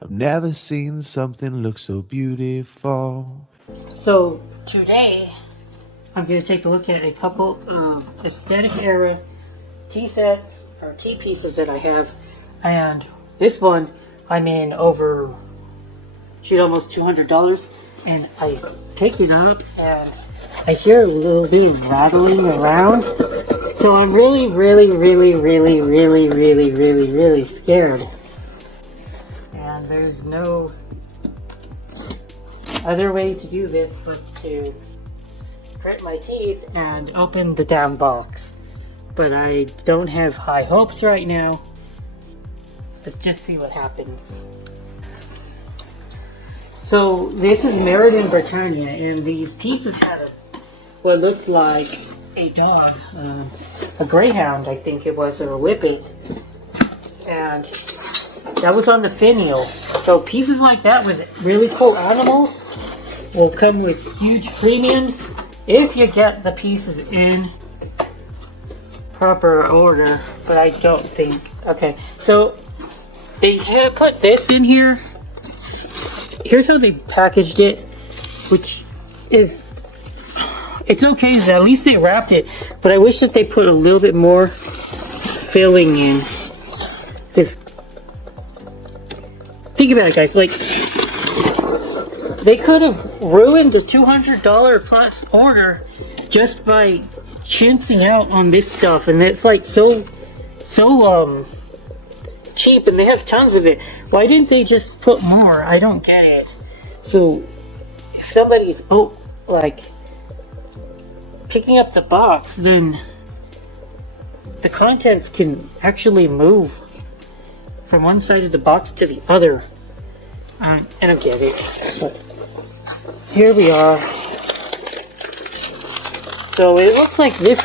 I've never seen something look so beautiful. So today I'm going to take a look at a couple of aesthetic era tea sets or tea pieces that I have, and this one I'm in over almost $200, and I take it up and I hear a little bit of rattling around, so I'm really scared, and there's no other way to do this but to grit my teeth and open the down box. But I don't have high hopes right now. Let's just see what happens. So this is Meriden B Co, and these pieces had what looked like a dog, a greyhound I think it was, or a whippet, and that was on the finial. So pieces like that with really cool animals will come with huge premiums if you get the pieces in proper order, but I don't think. Okay, so they had put this in here. Here's how they packaged it, which is, it's okay, at least they wrapped it, but I wish that they put a little bit more filling in. Think about it, guys, like, they could have ruined the $200 plus order just by chintzing out on this stuff, and it's like so cheap, and they have tons of it. Why didn't they just put more? I don't get it. So if somebody's like picking up the box, then the contents can actually move from one side of the box to the other. I don't get it, but here we are. So it looks like this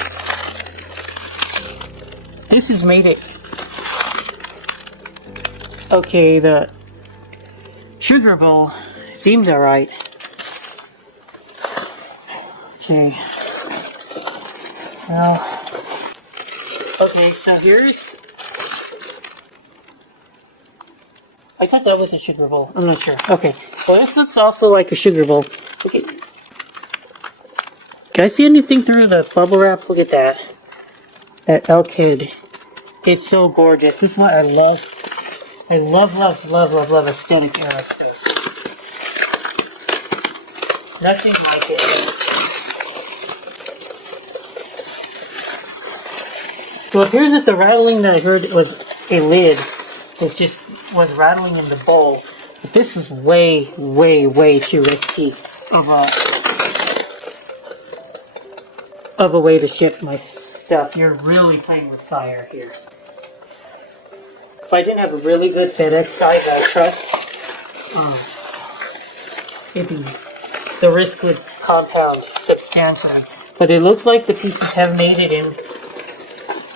has made it. Okay, the sugar bowl seems alright. Okay. Well, okay, so here's, I thought that was a sugar bowl. I'm not sure. Okay, well this looks also like a sugar bowl. Okay. Can I see anything through the bubble wrap? Look at that. That elk head. It's so gorgeous. This is what I love. I love aesthetic era stuff. Nothing like it. So it appears that the rattling that I heard was a lid. It just was rattling in the bowl. But this was way too risky of a way to ship my stuff. You're really playing with fire here. If I didn't have a really good FedEx guy that I trust, the risk would compound substantially. But it looks like the pieces have made it in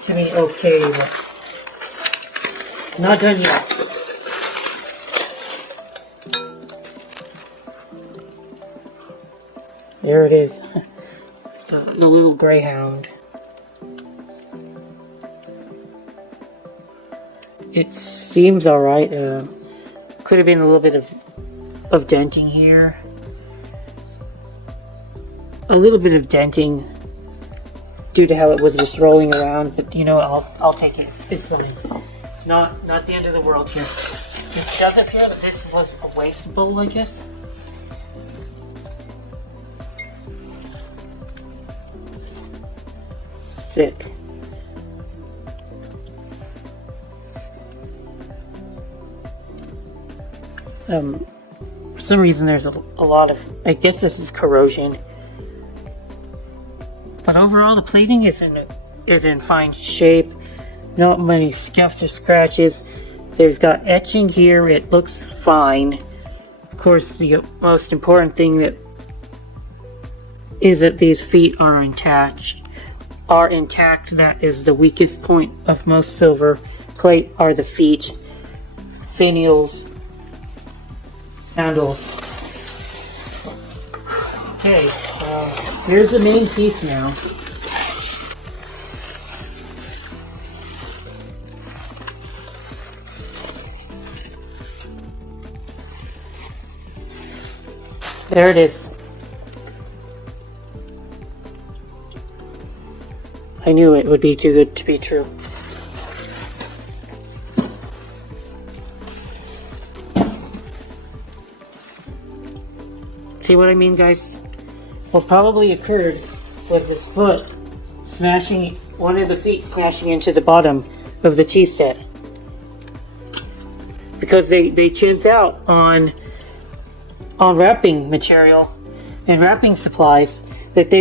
to me okay, but not done yet. There it is. The little greyhound. It seems alright. Could have been a little bit of denting here. A little bit of denting due to how it was just rolling around, but you know what, I'll take it. It's fine. Not the end of the world here. It does appear that this was a waste bowl, I guess. Sick. For some reason there's a lot of, I guess this is corrosion. But overall the plating is in fine shape. Not many scuffs or scratches. There's got etching here, it looks fine. Of course the most important thing that is that these feet are intact. That is the weakest point of most silver plate, are the feet, finials, handles. Okay, here's the main piece now. There it is. I knew it would be too good to be true. See what I mean, guys? What probably occurred was this foot smashing, one of the feet smashing into the bottom of the tea set. Because they chintz out on wrapping material and wrapping supplies that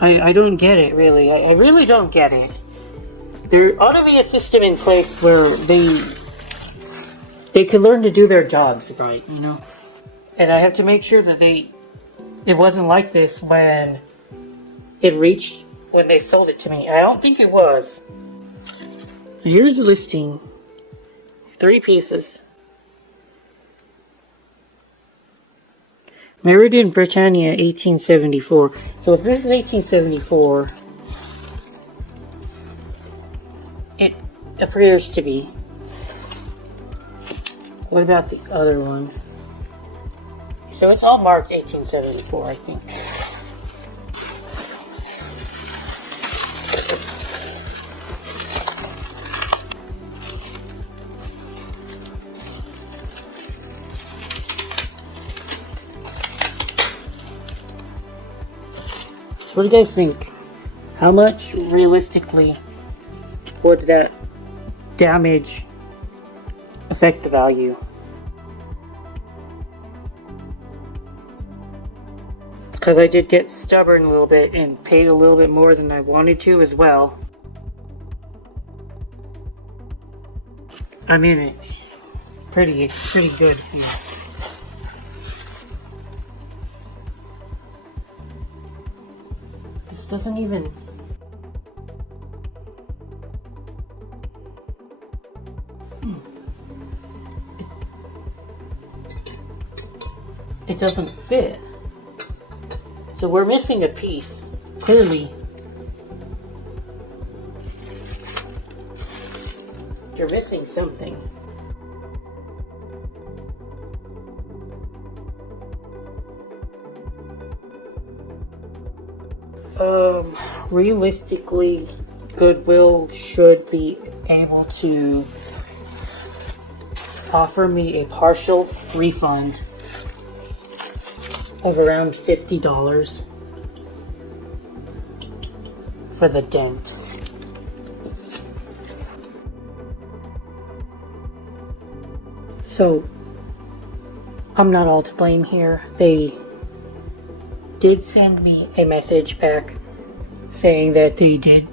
I don't get it, really. I really don't get it. There ought to be a system in place where they could learn to do their jobs right, you know? And I have to make sure that it wasn't like this when when they sold it to me. I don't think it was. Here's the listing. 3 pieces. Meriden Britannia 1874. So if this is 1874, it appears to be. What about the other one? So it's all marked 1874, I think. So what do you guys think? How much realistically would that damage affect the value? Because I did get stubborn a little bit and paid a little bit more than I wanted to as well. I mean, pretty good. You know. This doesn't even. It doesn't fit. So we're missing a piece. Clearly, you're missing something. Realistically, Goodwill should be able to offer me a partial refund of around $50 for the dent. So, I'm not all to blame here. They did send me a message back saying that they did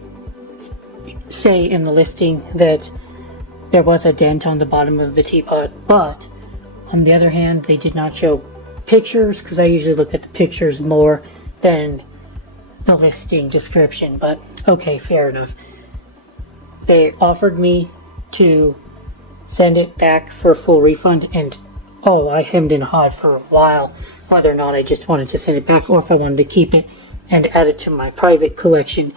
say in the listing that there was a dent on the bottom of the teapot, but on the other hand, they did not show pictures, because I usually look at the pictures more than the listing description, but okay, fair enough. They offered me to send it back for a full refund, and I hemmed and hawed for a while whether or not I just wanted to send it back or if I wanted to keep it and add it to my private collection,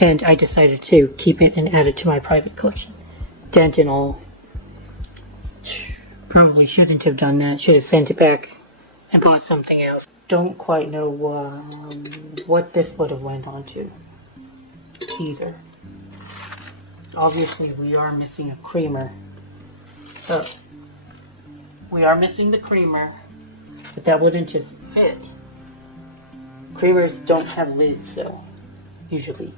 and I decided to keep it and add it to my private collection. Dent and all. Probably shouldn't have done that, should have sent it back and bought something else. Don't quite know what this would have went on to either. Obviously, we are missing a creamer. We are missing the creamer, but that wouldn't have fit. Creamers don't have lids, though. Usually,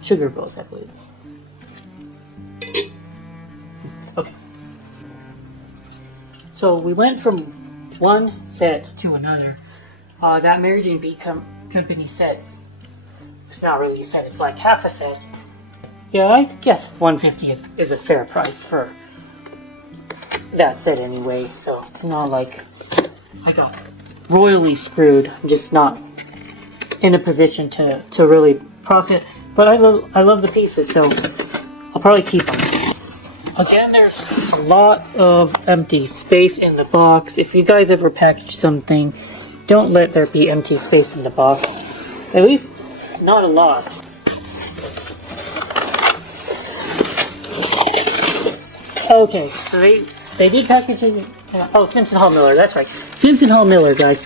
sugar bowls have lids. Okay. So we went from one set to another. That Meriden B Company set, it's not really a set, it's like half a set. Yeah, I guess $150 is a fair price for that set anyway, so it's not like I got royally screwed. I'm just not in a position to really profit, but I love the pieces, so I'll probably keep them. Again, there's a lot of empty space in the box. If you guys ever package something, don't let there be empty space in the box. At least, not a lot. Okay, so they did package it. Oh, Simpson Hall Miller. That's right, Simpson Hall Miller, guys.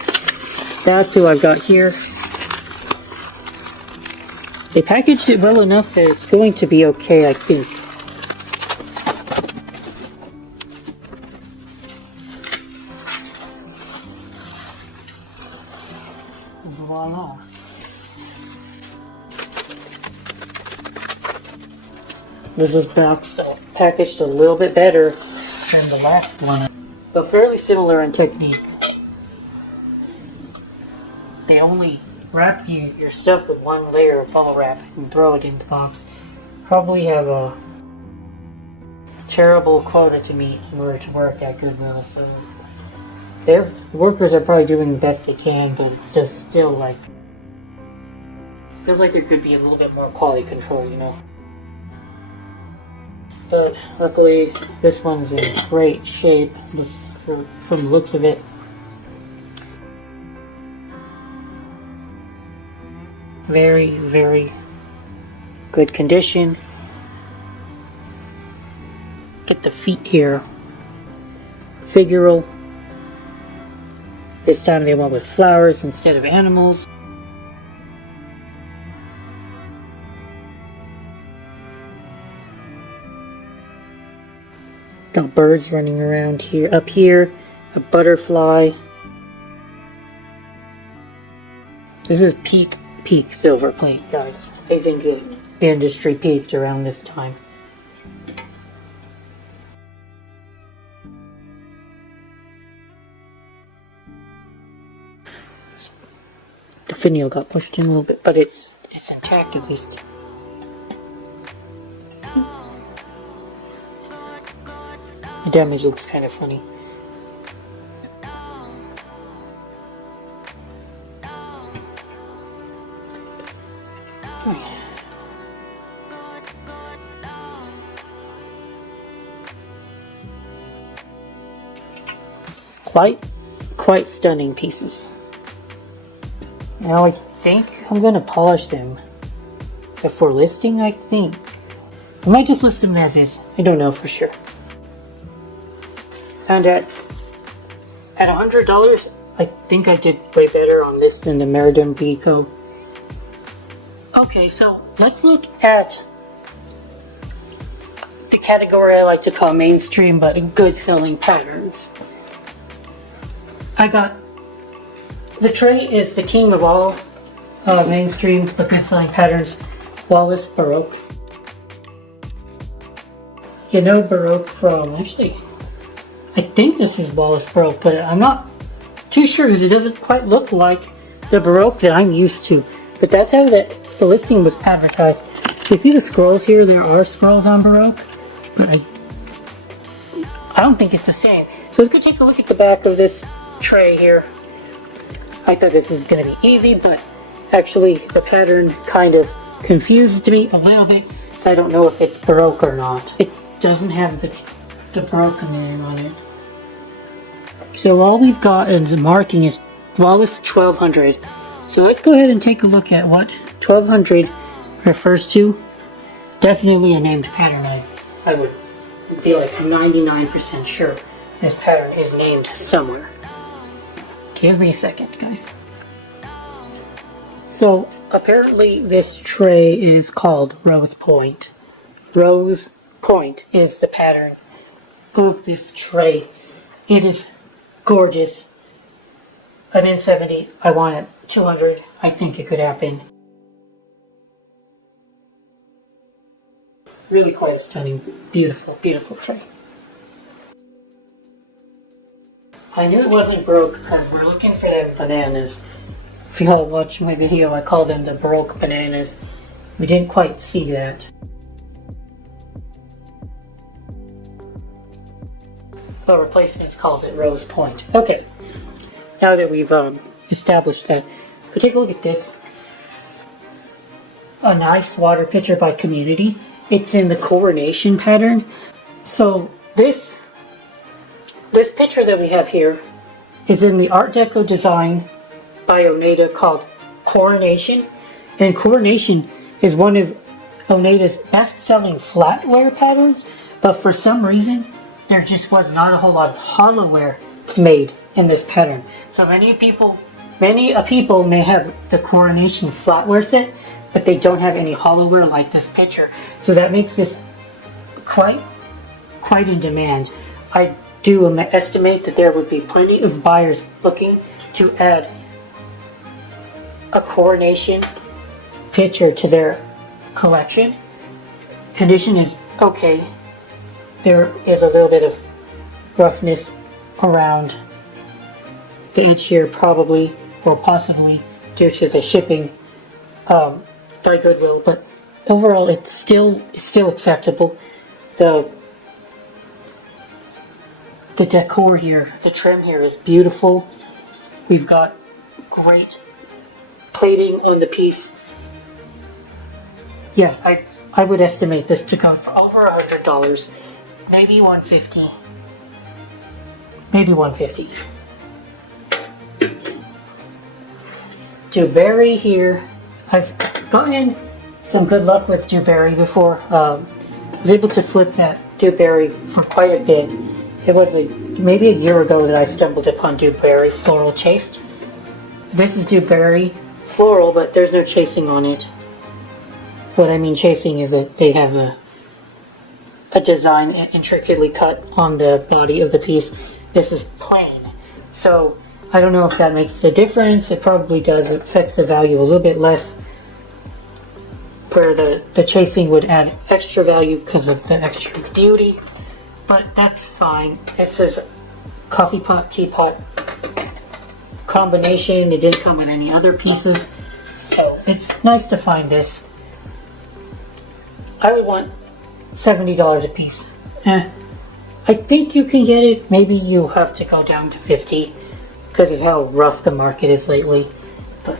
That's who I've got here. They packaged it well enough that it's going to be okay, I think. Voila. This was packaged a little bit better than the last one, but fairly similar in technique. They only wrap your stuff with one layer of bubble wrap and throw it in the box. Probably have a terrible quota to meet in order to work at Goodwill, so their workers are probably doing the best they can, but it's just still like, feels like there could be a little bit more quality control, you know. But luckily, this one's in great shape from the looks of it. Very, very good condition. Get the feet here. Figural. This time they went with flowers instead of animals. Got birds running around here. Up here, a butterfly. This is peak silver plate, guys. I think the industry peaked around this time. The finial got pushed in a little bit, but it's intact at least. The damage looks kind of funny. Quite stunning pieces. Now I think I'm gonna polish them before listing. I think I might just list them as is. I don't know for sure. And at $100, I think I did way better on this than the Meriden B Co. Okay, so let's look at the category I like to call mainstream but good selling patterns. I got the tray is the king of all mainstream but good selling patterns, Wallace Baroque. You know Baroque from, actually, I think this is Wallace Baroque, but I'm not too sure because it doesn't quite look like the Baroque that I'm used to. But that's how the listing was advertised. You see the scrolls here? There are scrolls on Baroque, but I don't think it's the same. So let's go take a look at the back of this tray here. I thought this was going to be easy, but actually the pattern kind of confused me a little bit, so I don't know if it's Baroque or not. It doesn't have the Baroque name on it. So all we've got in the marking is Wallace 1200. So let's go ahead and take a look at what 1200 refers to. Definitely a named pattern. I would be like 99% sure this pattern is named somewhere. Give me a second, guys. So apparently this tray is called Rose Point. Rose Point is the pattern of this tray. It is gorgeous. I'm in 70. I want it 200. I think it could happen. Really quite stunning. Beautiful, beautiful tray. I knew it wasn't Baroque because we're looking for them bananas. If you all watch my video, I call them the Baroque bananas. We didn't quite see that. But Replacements calls it Rose Point. Okay, now that we've established that, we'll take a look at this. A nice water pitcher by Community. It's in the coronation pattern. So this picture that we have here is in the Art Deco design by Oneida called Coronation. And Coronation is one of Oneida's best-selling flatware patterns, but for some reason, there just was not a whole lot of hollowware made in this pattern. So many people may have the coronation flatware set, but they don't have any hollowware like this picture. So that makes this quite in demand. I do estimate that there would be plenty of buyers looking to add a coronation picture to their collection. Condition is okay. There is a little bit of roughness around the edge here, probably or possibly due to the shipping by Goodwill, but overall it's still acceptable. The decor here, the trim here is beautiful. We've got great plating on the piece. Yeah, I would estimate this to come for over $100, maybe $150, maybe $150. Dewberry here. I've gotten some good luck with Dewberry before. I was able to flip that Dewberry for quite a bit. It was maybe a year ago that I stumbled upon Dewberry Floral Chased. This is Dewberry Floral, but there's no chasing on it. What I mean chasing is that they have a design intricately cut on the body of the piece. This is plain. So I don't know if that makes a difference. It probably does. It affects the value a little bit less, where the chasing would add extra value because of the extra beauty. But that's fine. It says coffee pot, teapot combination. It didn't come with any other pieces. So it's nice to find this. I would want $70 a piece. I think you can get it. Maybe you have to go down to $50 because of how rough the market is lately. But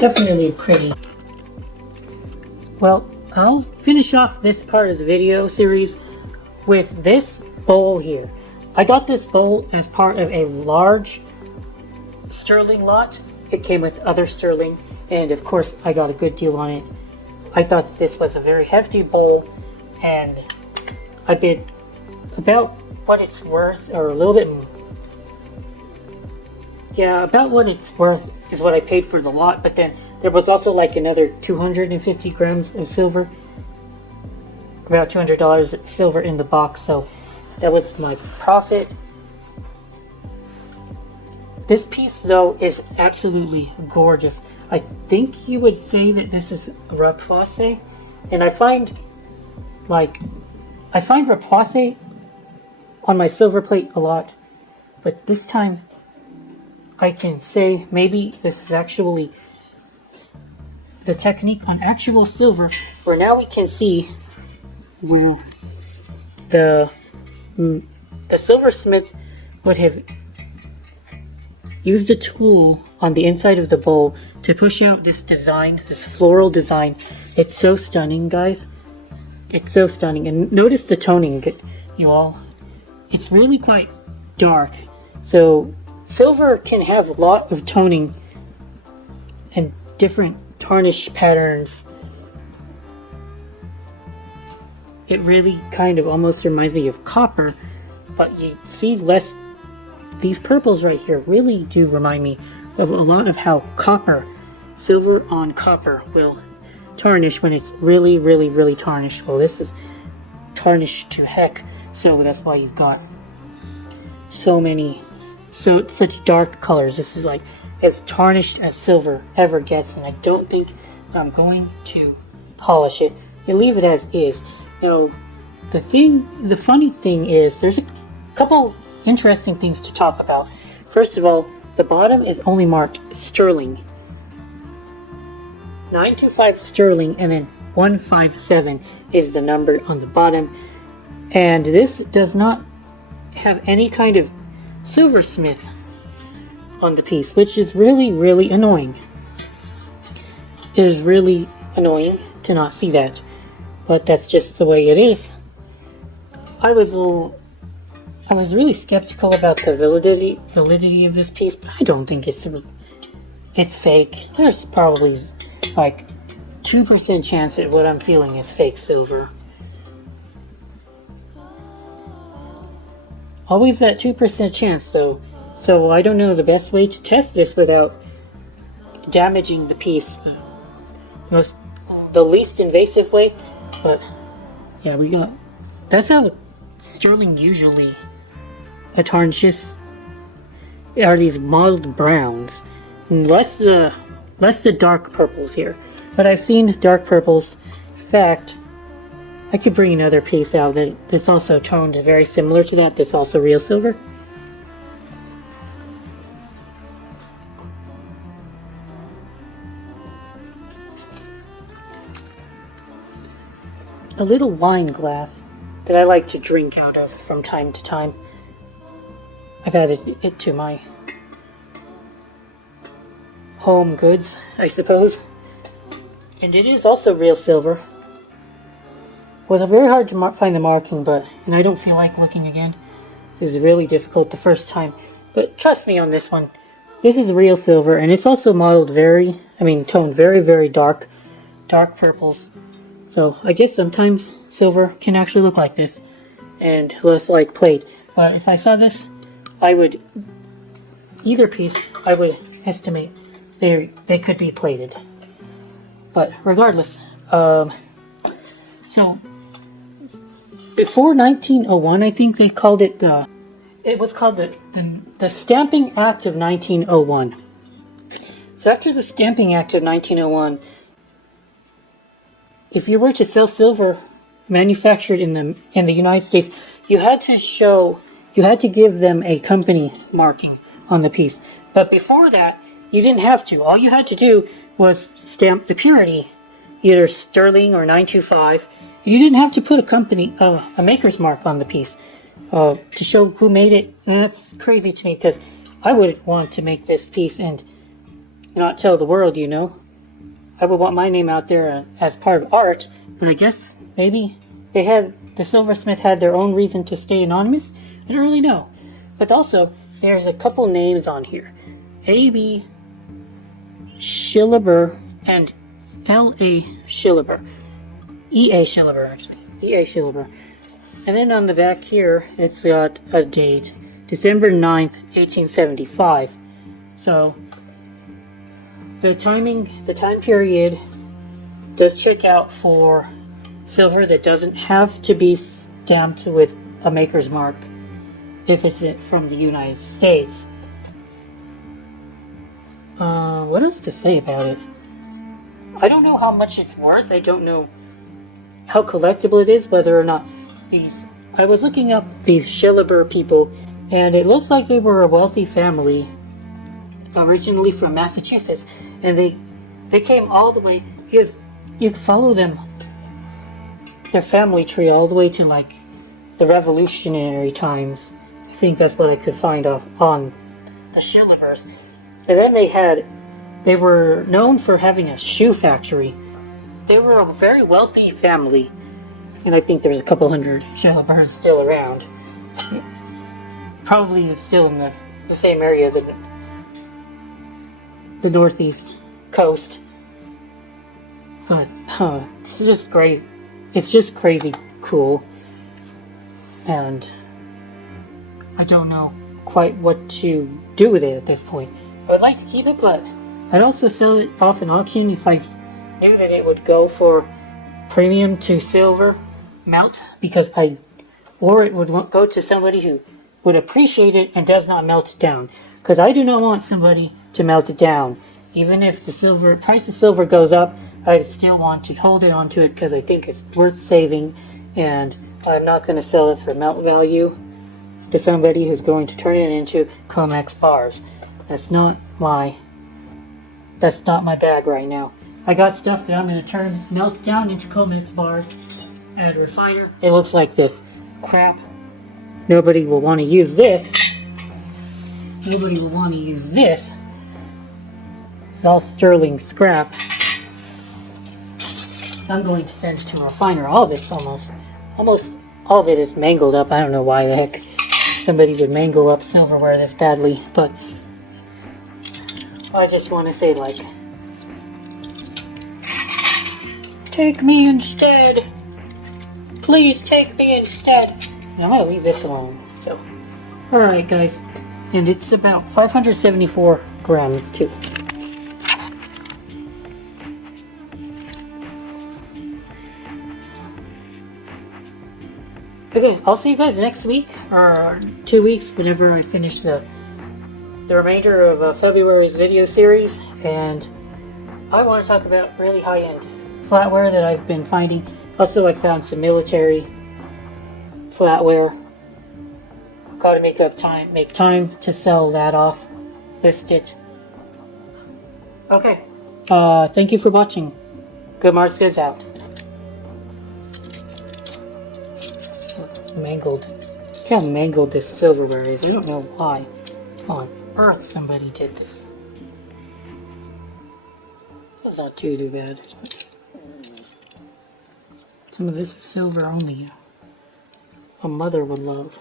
definitely pretty. Well, I'll finish off this part of the video series with this bowl here. I got this bowl as part of a large sterling lot. It came with other sterling, and of course I got a good deal on it. I thought this was a very hefty bowl, and I bid about what it's worth, or a little bit, yeah, about what it's worth is what I paid for the lot. But then there was also like another 250 grams of silver, about $200 silver in the box, so that was my profit. This piece though is absolutely gorgeous. I think you would say that this is rapoise, and I find rapoise on my silver plate a lot, but this time I can say maybe this is actually the technique on actual silver, where now we can see where the silversmith would have used a tool on the inside of the bowl to push out this design, this floral design. It's so stunning, guys. It's so stunning. And notice the toning, you all. It's really quite dark. So silver can have a lot of toning and different tarnish patterns. It really kind of almost reminds me of copper, but you see less. These purples right here really do remind me of a lot of how silver on copper will tarnish when it's really, really, really tarnished. Well, this is tarnished to heck, so that's why you've got such dark colors. This is like as tarnished as silver ever gets, and I don't think I'm going to polish it. You leave it as is. Now, the funny thing is, there's a couple interesting things to talk about. First of all, the bottom is only marked sterling. 925 sterling, and then 157 is the number on the bottom. And this does not have any kind of silversmith on the piece, which is really, really annoying. It is really annoying to not see that, but that's just the way it is. I was really skeptical about the validity of this piece, but I don't think it's fake. There's probably like 2% chance that what I'm feeling is fake silver. always that 2% chance, so I don't know the best way to test this without damaging the piece. The least invasive way, but yeah, that's how sterling usually tarnishes, are these mottled browns, less the dark purples here. But I've seen dark purples. In fact, I could bring another piece out that's also toned very similar to that. That's also real silver. A little wine glass that I like to drink out of from time to time. I've added it to my home goods, I suppose. And it is also real silver. It was very hard to find the marking, and I don't feel like looking again. This is really difficult the first time. But trust me on this one. This is real silver, and it's also modeled toned very, very dark purples. So I guess sometimes silver can actually look like this, and less like plate. But if I saw this, either piece, I would estimate they could be plated. But regardless, so before 1901, I think they called it it was called the Stamping Act of 1901. So after the Stamping Act of 1901, if you were to sell silver manufactured in the United States, you had to give them a company marking on the piece. But before that, you didn't have to. All you had to do was stamp the purity, either sterling or 925. You didn't have to put a maker's mark on the piece to show who made it. And that's crazy to me, because I would want to make this piece and not tell the world, I would want my name out there as part of art, but I guess maybe the silversmith had their own reason to stay anonymous. I don't really know. But also, there's a couple names on here. A.B. Schilleber and L.A. Schilleber. E.A. Schilleber, actually. E.A. Schilleber. And then on the back here, it's got a date, December 9th, 1875. So the time period does check out for silver that doesn't have to be stamped with a maker's mark if it's from the United States. What else to say about it? I don't know how much it's worth. I don't know how collectible it is, whether or not I was looking up these Schilleber people, and it looks like they were a wealthy family originally from Massachusetts, and they came all the way. You could follow their family tree all the way to like the Revolutionary times. I think that's what I could find on the Schillebers. And then they were known for having a shoe factory. They were a very wealthy family, and I think there's a couple hundred Schillebers still around. Probably still in the same area, the northeast coast. But it's just great. It's just crazy cool, and I don't know quite what to do with it at this point. I would like to keep it, but I'd also sell it off an auction if I knew that it would go for premium to silver melt, or it would go to somebody who would appreciate it and does not melt it down. Because I do not want somebody to melt it down. Even if the price of silver goes up, I still want to hold it onto it because I think it's worth saving, and I'm not going to sell it for melt value to somebody who's going to turn it into Comex bars. That's not my bag right now. I got stuff that I'm going to melt down into Comex bars at a refiner. It looks like this. Crap. Nobody will want to use this. Nobody will want to use this. It's all sterling scrap. I'm going to send it to a refiner. All of it's almost all of it is mangled up. I don't know why the heck somebody would mangle up silverware this badly, but I just want to say, like, take me instead. Please take me instead. I'm going to leave this alone. So, Alright guys, and it's about 574 grams too. Okay, I'll see you guys next week, or 2 weeks, whenever I finish the remainder of February's video series, and I want to talk about really high-end flatware that I've been finding. Also, I found some military flatware. Gotta make time to sell that off, list it. Okay, thank you for watching. Good Marks goes out. Mangled. Look how mangled this silverware is. I don't know why on earth somebody did this. It's not too bad. Some of this is silver only a mother would love.